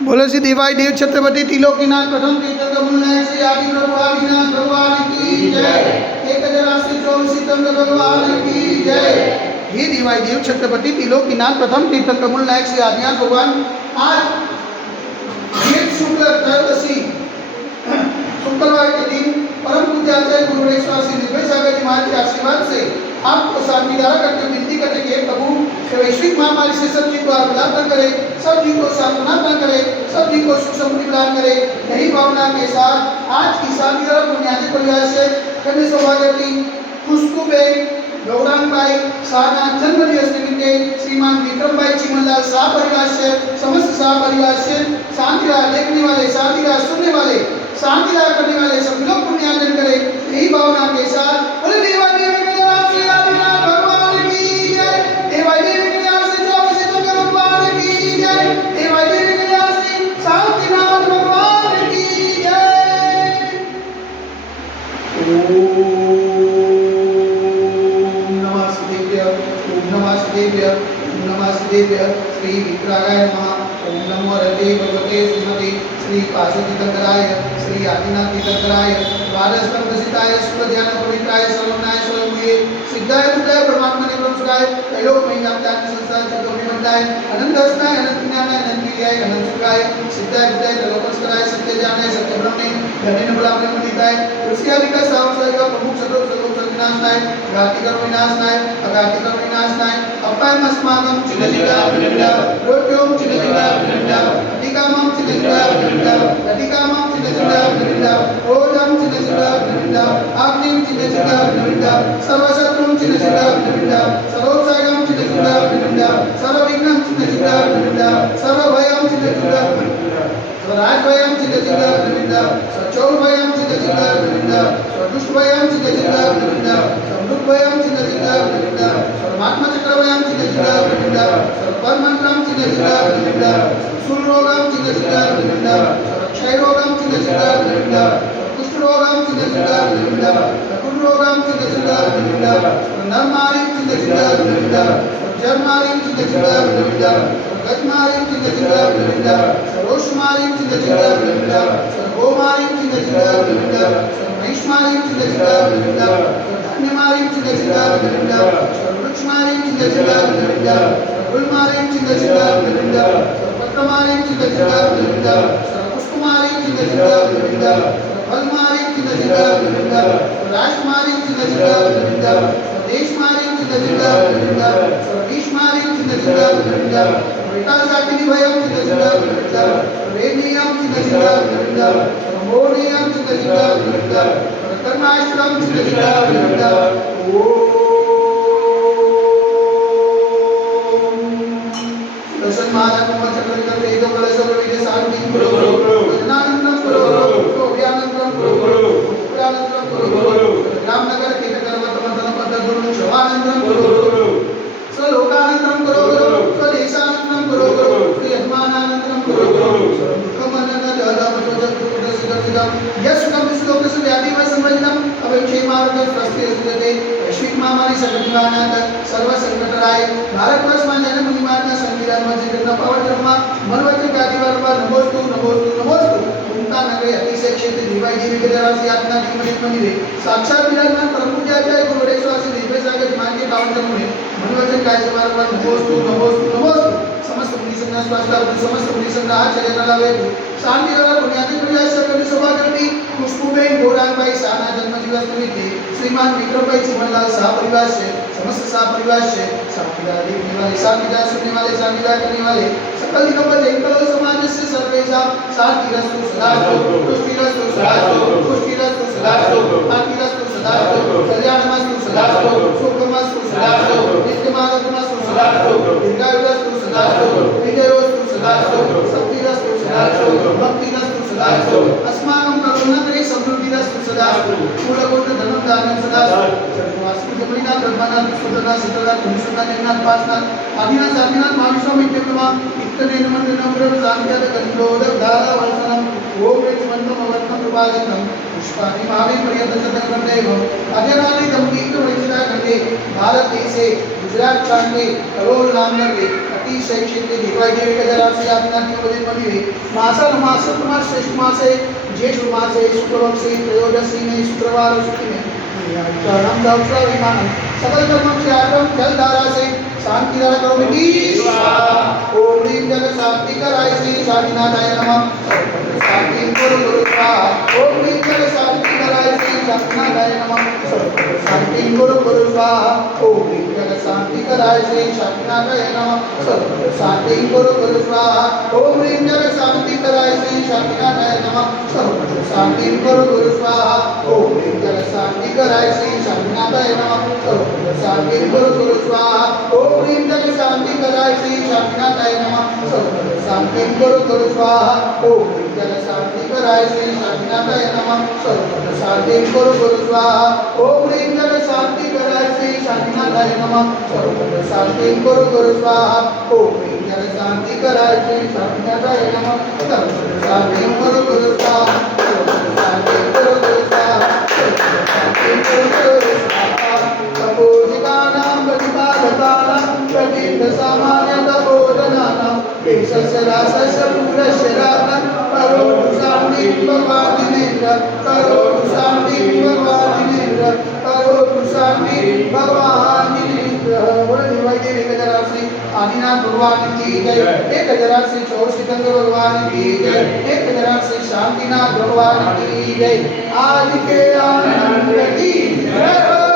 बोलो श्री देवाई देव छत्रपति त्रिलोकीनाथ प्रथम तीर्थंकर मुनिनायक श्री आदि प्रभु आदिनाथ भगवान की जय। 1084 तीर्थंकर भगवान की जय। हे देवाई देव छत्रपति त्रिलोकीनाथ प्रथम तीर्थंकर मुनिनायक श्री आदिनाथ भगवान, आज शुक्ल त्रयोदशी शुक्रवार के दिन परम पूज्य आचार्य गुरुरेश्वर श्री निर्भय सागर जी महाराज के आशीर्वाद से आपको शांतिधारा करके विनती करने के प्रभु वैश्विक महामारी से सब जी को प्रदान करे, सब जी को सांत्वना प्रदान करे, सब जी को सुख समृद्धि प्रदान करे। यही भावना के साथ आज की शांतिधारा बुनियादी परिवार से कन्या सौभाग्यवती खुशबूबेन गौरांग भाई शाहना जन्म दिवस निमित्ते श्रीमान विक्रम भाई चिमनलाल शाह परिवार से समस्त शाह परिवार से शांतिधारा देखने वाले, शांतिधारा सुनने वाले, शांतिधारा करने वाले सभी लोग पुण्यार्जन करें। यही भावना के साथ बोले देवाई देवी के नाम से आदिनाथ भगवान की जय। देवाई देवी के नाम से 24 तीर्थंकर भगवान की जय। देवाई देवी के नाम से शांतिनाथ भगवान की जय। ओम नमः शिवाय, ओम नमः शिवाय, ओम नमः शिवाय। श्री विक्राय नमः। ओम नमो रते भगवते श्रीमते श्री पार्श्वती तीर्थंकराय श्री आदिनाथ तीर्थंकराय द्वादशम प्रसिद्धाय शुक्ल ध्यान पवित्राय सर्वनाय सर्वमुये सिद्धाय बुद्धाय परमात्मा ने ब्रह्म सुखाय त्रैलोक में व्याप्ताय संसार जगत में मंडाय अनंत हस्ताय अनंत ज्ञानाय अनंत विद्याय अनंत सुखाय सिद्धाय बुद्धाय त्रैलोकस्कराय सत्य ज्ञानाय सत्य ब्रह्मणे धन्य बुलावने मंडिताय उसके अधिकार सावसाय का प्रमुख सदो सदो विनाशनाय घाती कर्म विनाशनाय अघाती कर्म विनाशनाय अपायम अस्माकं चिलजिगा विनंदा रोग्यों चिलजिगा विनंदा अधिकामं चिलजिगा विनंदा अधिकामं चिलजिगा विनंदा ओजम चिलजिगा विनंदा अग्निं चिलजिगा विनंदा सर्वशत्रुं चिलजिगा विनंदा सर्वोत्साहं चिलजिगा विनंदा सर्वविघ्नं चिलजिगा विनंदा सर्वभयं चिलजिगा विनंदा स्वराजभयं चिलजिगा विनंदा सचौभयं चिलजिगा विनंदा स्वदुष्टभयं चिलजिगा विनंदा समृद्धभयं चिलजिगा विनंदा सर्वात्मचक्रभयं चिलजिगा विनंदा सर्वपरमंत्रं चिलजिगा विनंदा सुरोगं चिलजिगा विनंदा क्षयरोगं चिलजिगा विनंदा कुष्ठरोगं चिलजिगा विनंदा कुष्ठरोगं चिलजिगा विनंदा नरमारिं चिलजिगा विनंदा जर्मारिं चिलजिगा विनंदा गजमारिं चिलजिगा विनंदा रोशमारिं चिलजिगा विनंदा गोमारिं चिलजिगा विनंदा महिष्मारिं चिलजिगा विनंदा धन्यमारिं चिलजिगा विनंदा वृक्षमारिं चिलजिगा विनंदा गुलमारिं चिलजिगा विनंदा पत्रमारिं चिलजिगा विनंदा पुष्पमारिं चिलजिगा विनंदा फलमारिं चिलजिगा विनंदा राजमारिं चिलजिगा विनंदा देशमारिं चिलजिगा विनंदा विषमारिं चिलजिगा विनंदा विकासाकिनी भयं चिलजिगा विनंदा रेनियं चिलजिगा विनंदा मोनियं चिलजिगा विनंदा कर्माश्रम चिलजिगा विनंदा दर्शन महाराज को चक्र करते एक कलश विजय सारथी गुरु गुरु वचनानंदम गुरु गुरु अभियानंदम गुरु गुरु पुरानंदम गुरु गुरु रामनगर कीर्तन मंथन पद गुरु शिवानंदम गुरु गुरु सलोकानंदम गुरु गुरु स्वदेशानंदम गुरु गुरु श्री हनुमानानंदम गुरु गुरु दुःखमनन दादा प्रचोदक गुरु सिद्धम यशकम श्लोक से व्याधि व संवजनम अभिक्षेमार्थ स्वस्थ सुजते वैश्विक महामारी सर्वनिवारणार्थ सर्व संकटराय भारतवर्ष में जन्म निवारण संविधान में जितना पावन धर्मा मनवचन गादीवर पर नमोस्तु नमोस्तु नमोस्तु उनका नगरे अतिशय क्षेत्र देवाई देवी के द्वारा से आत्मा निगमित मंदिर साक्षात विराजमान परम पूज्य आचार्य गुरुरेश्वर श्री निर्भय सागर मान के पावन धर्म में मनवचन गादीवर पर नमोस्तु नमोस्तु नमोस्तु समस्त मुनि संघ स्वास्थ्य समस्त मुनि संघ आचार्य नलावे शांति और बुनियादी प्रयास करने सौभाग्यवती खुशबूबेन गौरांग भाई शाहना जन्म दिवस निमित्ते श्रीमान विक्रम भाई चिमनलाल शाह परिवार से समस्त शाह परिवार से शांतिधारा देखने वाले, शांतिधारा सुनने वाले, शांतिधारा करने वाले सकल दिनों पर जयंकर समाज से सर्वेशा शांतिरस्तु सदास्तु पुष्टिरस्तु सदास्तु पुष्टिरस्तु सदास्तु शांतिरस्तु सदास्तु कल्याणमस्तु सदास्तु सुखमस्तु सदास्तु नित्यमानंदमस्तु सदास्तु दीर्घायुरस्तु सदास्तु विजयोस्तु सदास्तु शक्तिरस्तु सदास्तु भक्तिरस्तु सदास्तु अस्माकं करुणाकरे समृद्धिरस्तु सदास्तु मूलकोट धर्म दानं सदास्तु वास्तु जमनीना ब्रह्मनाथ सुतना सितना कुंसना जगन्नाथ पासनाथ आदिनाथ सादिनाथ महाविष्णु नित्यमा इतने नमन नम्र जानित गंधोद दादा वंशनम ओम मंत्रम अवर्तम कृपालकम पुष्पाणि भावे पर्यंत शतकं देवम अजनानि दंगीत वैश्या खंडे भारत देशे गुजरात प्रांते करोल नामनगे अतिशय क्षेत्रे देवाई देवी के जरा से आदिनाथ के मंदिर मासा मास मास श्रेष्ठ मासे ज्येष्ठ मासे शुक्रपक्षे त्रयोदशीने शुक्रवार सुखीने कर्णम दौत्र विमानम सकल कर्म क्षयाक्रम जलधारा से शांति धारा करो मिट्टी ओम ह्रीं जल शांति कराय श्री शांतिनाथाय नमः शांति गुरु गुरु स्वाहा ओम ह्रीं जल शांति कराय श्री शांतिनाथाय नमः शांति गुरु गुरु स्वाहा ओम ह्रीं जल शांति कराय श्री शांतिनाथाय नमः शांति गुरु गुरु स्वाहा ओम ह्रीं जल शांति कराय श्री शांतिनाथाय नमः शांति गुरु गुरु स्वाहा ओम ह्रीं जल शांति कराय श्री शांतिनाथाय नमः शांति गुरु गुरु स्वाहा ओम ह्रीं जल शांति कराय श्री शांतिनाथाय नमः शांति गुरु गुरु स्वाहा ओम ह्रीं जल शांति कराय श्री शांतिनाथाय नमः शांति गुरु गुरु स्वाहा ओम ह्रीं जल शांति कराय श्री शांतिनाथाय नमः शांति गुरु गुरु स्वाहा ओम ह्रीं जल शांति कराय श्री शांतिनाथाय नमः शांति गुरु गुरु स्वाहा शांति गुरु गुरु स्वाहा शांति गुरु गुरु स्वाहा तपोजितानां प्रतिपादकानां प्रतीत सामान्य तपोधनानां केशस्य रासस्य पूरस्य रागं करोतु शान्ति भगवान् जिनेन्द्र करोतु शान्ति भगवान् जिनेन्द्र करोतु शान्ति भगवान् जिनेन्द्र बोलो निवाइदे 1080 आदिनाथ भगवान की जय 1080 चौसितंग भगवान की जय 1080 शांतिनाथ भगवान की जय आज के आनंद की जय।